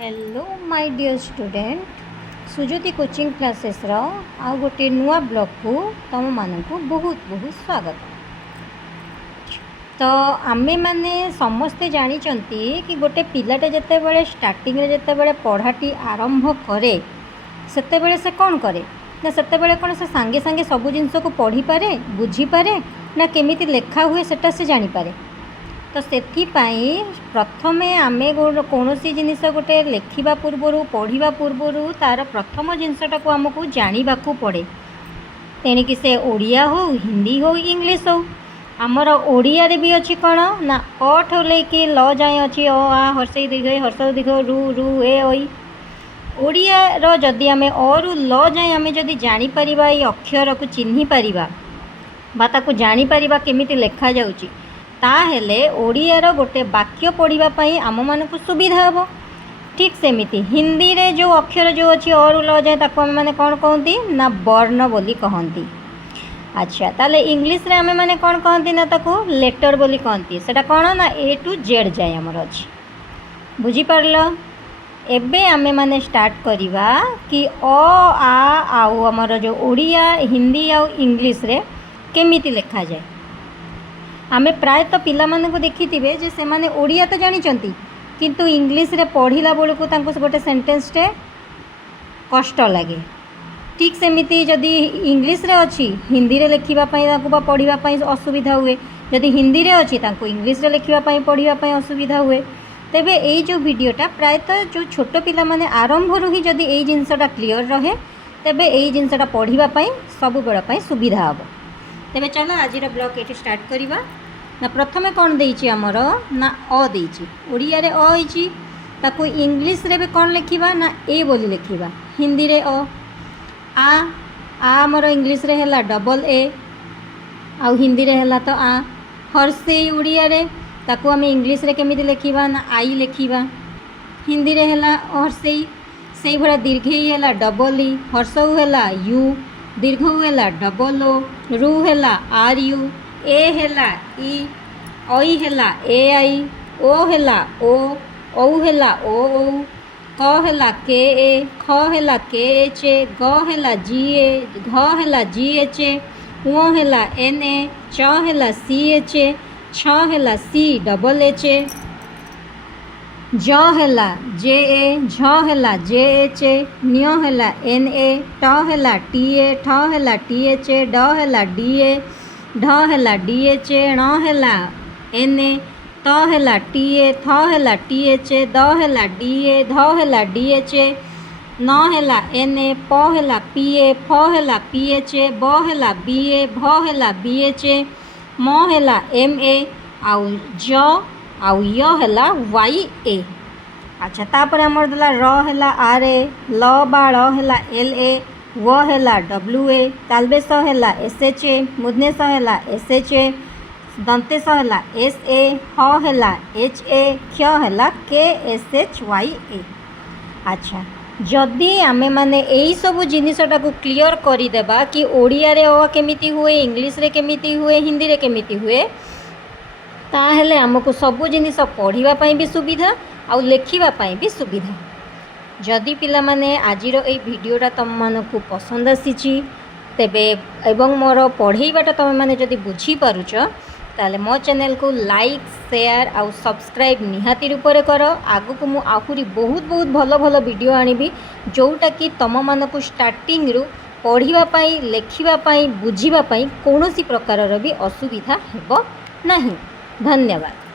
Hello my dear student Sujyoti coaching classes आ गोटे नुआ ब्लॉग को तुम मानक बहुत बहुत स्वागत। तो आमे माने समस्ते जानिचंती कि गोटे पिलाटे जेते बेले स्टार्टिंग रे जेते बेले पढ़ाटी आरंभ करे सेते बेले से कौन करे ना सेते बेले कौन से सांगे सांगे सब जिनस को पढ़ी पारे बुझी पारे ना केमिति लेखा हुए सेटा से जानी पारे। तो से प्रथमे आमे कौन जिनिस गोटे लेखा पूर्वर पढ़ा पूर्वर तार प्रथम जिनसटा को आमको जानवा पड़े। तेणिकी से ओडिया हो हिंदी हो इंग्लिश हो आमर ओडिया रे भी अच्छी कौन ना अठ लेकिन ल जाए अच्छी अ आ हर्षई दीर्घ हर्ष दीर्घ रु रु ए ओई ओडिया रो जदि आमे अ रु ल जाए आमे जदि जानी परिबा ये अक्षर को चिन्ही परिबा बा ताकू जानी परिबा केमिति लेखा जाउची ताहेले ओडियार गोटे वाक्य पढ़ापी आम मानक सुविधा हे। ठीक सेमिति हिंदी रे जो अक्षर जो अच्छी और ल जाए ताको आम माने कौन कहती ना वर्ण बोली कहती। अच्छा ताले इंग्लिश रे आमे माने कौन कहती ना ताको लेटर बोली कहती। सेटा कौन ना ए टू जेड जाए आमर अच्छी बुझी पारल। एबे आमे माने स्टार्ट करिवा कि अ आ आउ आमर जो ओडिया हिंदी आउ इंग्लिश रे केमिति लेखा जाए। आमे प्रायतः पिला मानक देखिथिबे जे से माने ओडिया तो जानिचंती किंतु इंग्लिश रे पढ़िला बेलू को तांको गोटे सेंटेंस टे कष्ट लगे। ठीक सेमिति जदि इंग्लिश रे अच्छी हिंदी रे लेखिबा पई तांको बा पढ़िबा पई असुविधा हुए, जदि हिंदी रे अच्छी तांको इंग्लिश रे लेखिबा पई पढ़िबा पई असुविधा हुए। तेबे एई जो वीडियोटा प्रायतः जो छोट पिला माने आरंभ रु ही जदि एई जिंसटा क्लियर रहे तेबे एई जिंसटा पढ़िबा पई सब बेला पई सुविधा हबो। तेबे चलो आज ब्लॉग ये स्टार्ट करिबा ना प्रथमे कौन देइछि आमर ना अ देइछि ओडिया रे अ होइछि ताको इंग्लिश रे भी कौन लिखिबा ना ए बोली लिखिबा हिंदी रे अ आ आमर इंग्लिश रे हैला डबल ए आउ हिंदी रे हैला तो आ। हर्षई ओडिया रे ताको आम इंग्लिश रे केमिति लिखिबा ना आई लिखिबा हिंदी रे हैला हर्षई। सेई भरा दीर्घई हैला डबल ई हर्षऊ हैला यू दीर्घ हैला डबल ओ रु हैला आर यू ए हैला ई ओई हैला ए आई ओ हैला ओ औ हैला ओ ओ क हैला के ए ख हैला के एच ए ग हैला जी ए घ हैला जी एच ए उ हैला एन ए च हैला सी एच ए छ हैला सी डबल एच ए ज हैला जे ए झ हैला जे एच ए न्य हैला एन ए ट हैला टी ए ठ हैला टी एच ए ड हैला डी ए ढ हैला डी एच ए ण हैला एन ए त हैला टी ए थ हैला टी एच ए द हैला डी ए ध हैला डी एच ए न हैला एन ए प हैला पी ए फ हैला पी एच ए ब हैला बी ए भ हैला बी एच ए म हैला एम ए आउ ज आउ य हैला वाई ए। अच्छा तापर आमर देला र हैला आर ए ल बा ळ हैला एल ए व हैला डब्ल्यू ए तालबेश हैला एस एच ए मूर्धन्यस हैला एस एच ए दंतेश हैला एस ए ह हैला एच ए क्ष हैला के एस एच वाई ए। अच्छा जदि आमे माने एई सब जिनिसटा को क्लियर करदेबा कि ओडिया रे अ केमिति हुए इंग्लिश रे केमिति हुए हिंदी रे केमिति हुए ताहेले आमको सब जिनिस पढ़ापी भी सुविधा आउ लेखिबापी भी सुविधा। जदि पिला माने आजिर ए वीडियोटा तुम मानक पसंद आसी तेबे एवं मोर पढ़ेबाटा तुम माने जदि बुझी पारुछ ताले मो चैनल को लाइक शेयर आउ सब्सक्राइब निहाती रूप में कर। आगु मु आहुरी बहुत बहुत भल भल वीडियो आनिबी जोटा कि तुम मानक स्टार्टिंग रु पढ़ापी लेखिबापी बुझीबापी कौनसी प्रकार भी असुविधा हेबो नहीं। धन्यवाद।